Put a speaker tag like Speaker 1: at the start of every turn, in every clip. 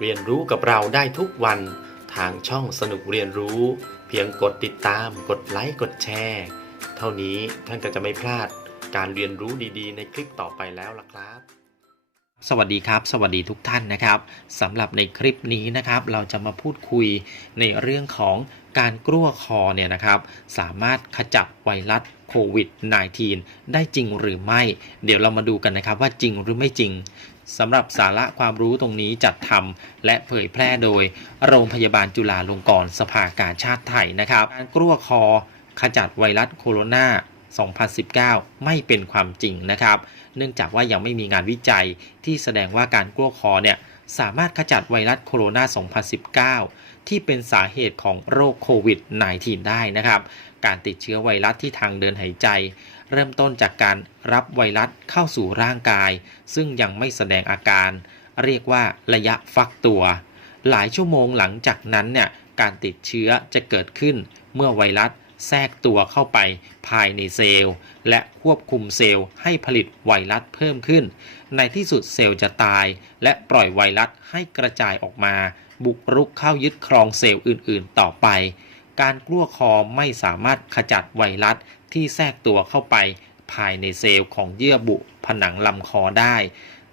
Speaker 1: เรียนรู้กับเราได้ทุกวันทางช่องสนุกเรียนรู้ เพียงกดติดตาม กดไลค์กดแชร์ เท่านี้ท่านก็จะไม่พลาดการเรียนรู้ดีๆ ในคลิปต่อไปแล้วล่ะครับ
Speaker 2: สวัสดีครับ สวัสดีทุกท่านนะครับสำหรับในคลิปนี้นะครับ เราจะมาพูดคุยในเรื่องของการกลั้วคอเนี่ยนะครับ สามารถขจัดไวรัสโควิด -19 ได้จริงหรือไม่ เดี๋ยวเรามาดูกันนะครับว่าจริงหรือไม่จริง สำหรับสาระความรู้ตรงนี้จัดทำและเผยแพร่โดย โรงพยาบาลจุฬาลงกรณ์สภากาชาติไทยนะครับ การกลั้วคอขจัดไวรัสโคโรนา2019 ไม่เป็นความจริงนะครับ เนื่องจากว่ายังไม่มีงานวิจัยที่แสดงว่าการกลั้วคอเนี่ยสามารถขจัดไวรัสโคโรนา 2019 ที่เป็นสาเหตุของโรคโควิด -19 ได้นะครับ การติดเชื้อไวรัสที่ทางเดินหายใจ เริ่มต้นจากการรับไวรัสเข้าสู่ร่างกาย ซึ่งยังไม่แสดงอาการ เรียกว่าระยะฟักตัว หลายชั่วโมงหลังจากนั้นเนี่ยการติดเชื้อจะเกิดขึ้นเมื่อไวรัสแทรกตัวเข้าไปภายในเซลล์ และควบคุมเซลล์ให้ผลิตไวรัสเพิ่มขึ้น ในที่สุดเซลล์จะตาย และปล่อยไวรัสให้กระจายออกมา บุกรุกเข้ายึดครองเซลล์อื่นๆ ต่อไป การกลั้วคอไม่สามารถขจัดไวรัส ที่แทรกตัวเข้าไปภายในเซลล์ของเยื่อบุผนังลำคอได้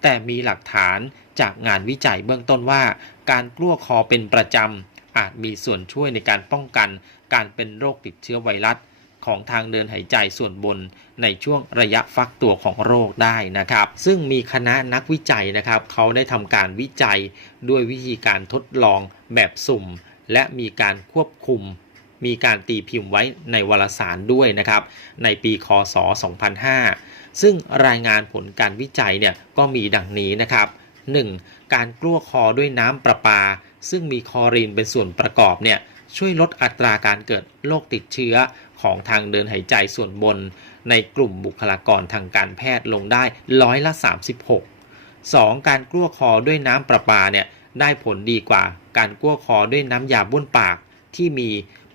Speaker 2: แต่มีหลักฐานจากงานวิจัยเบื้องต้นว่า การกลั้วคอเป็นประจำอาจมีส่วนช่วยในการป้องกัน การเป็นโรคติดเชื้อไวรัส ของทางเดินหายใจส่วนบนในช่วงระยะฟักตัวของโรคได้นะครับ ซึ่งมีคณะนักวิจัยนะครับ เขาได้ทำการวิจัยด้วยวิธีการทดลองแบบสุ่ม และมีการควบคุม มีการตีพิมพ์ไว้ในวารสารด้วยนะครับ ในปีคศ 2005 ซึ่งรายงานผลการวิจัยเนี่ยก็มีดังนี้นะครับ 1. การกลั้วคอด้วยน้ำประปา ซึ่งมีคอรีนเป็นส่วนประกอบเนี่ยช่วยลดอัตราการเกิดโรคติดเชื้อของทางเดินหายใจส่วนบน ในกลุ่มบุคลากรทางการแพทย์ลงได้ร้อยละ 36 2. การกลั้วคอด้วยน้ำประปาเนี่ยได้ผลดีกว่าการกลั้วคอด้วยน้ำยาบ้วนปากที่มี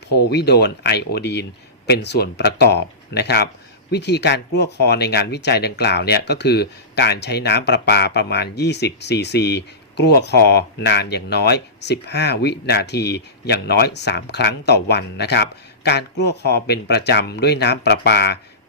Speaker 2: พวิโดนไอโอดีน เป็นส่วนประกอบนะครับ วิธีการกลั้วคอในงานวิจัยดังกล่าวเนี่ยก็คือการใช้น้ำประปาประมาณ 20 ซีซีกลั้วคอนานอย่างน้อย 15 วินาที อย่างน้อย 3 ครั้งต่อวันนะครับ การกลั้วคอเป็นประจำด้วยน้ำประปา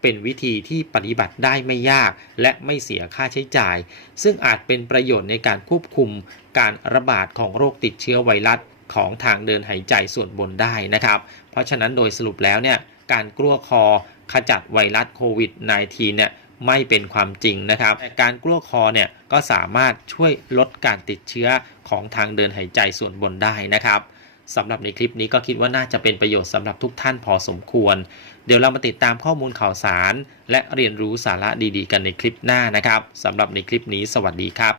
Speaker 2: เป็นวิธีที่ปฏิบัติได้ไม่ยาก และไม่เสียค่าใช้จ่าย ซึ่งอาจเป็นประโยชน์ในการควบคุมการระบาดของโรคติดเชื้อไวรัส ของทางเดินหายใจส่วนบนได้นะครับ เพราะฉะนั้นโดยสรุปแล้วเนี่ยการกลั้วคอขจัดไวรัสโควิด -19 เนี่ยไม่เป็นความจริงนะครับแต่การกลั้วคอเนี่ยก็สามารถช่วยลดการติดเชื้อของทางเดินหายใจส่วนบนได้นะครับสำหรับในคลิปนี้ก็คิดว่าน่าจะเป็นประโยชน์สำหรับทุกท่านพอสมควร เดี๋ยวเรามาติดตามข้อมูลข่าวสาร และเรียนรู้สาระดีๆ กันในคลิปหน้านะครับสำหรับในคลิปนี้สวัสดีครับ